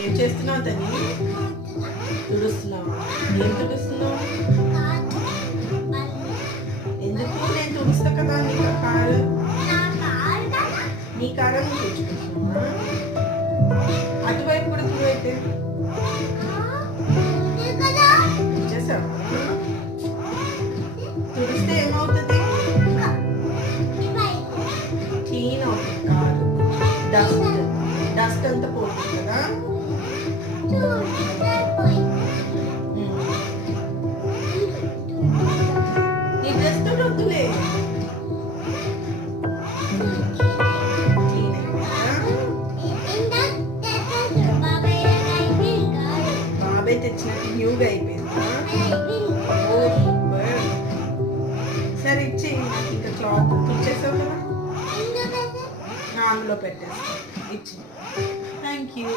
ఏం చేస్తున్నావు తల్లి? తుడుస్తున్నావా? ఏం తుడుస్తున్నావు? ఎందుకు? నేను తుడుస్తా కదా నీ కారు. నీ కారు నువ్వు తుడుచుకుంటున్నావా? అటువైపు కూడా తుడైతే చేసావా? తుడిస్తే ఏమవుతుంది? క్లీన్ అవుతుంది కారు. డస్ట్ అంతా పోతుంది కదా. నీ డ్రెస్ తో వద్దులే. బాబాయ్ తెచ్చినట్టు న్యూగా అయిపోయిందా? సరే ఇచ్చేయి. నాకు ఇంకా క్లాత్ ఇచ్చేసావు కదా, అందులో పెట్టేస్తా. ఇచ్చి థ్యాంక్ యూ.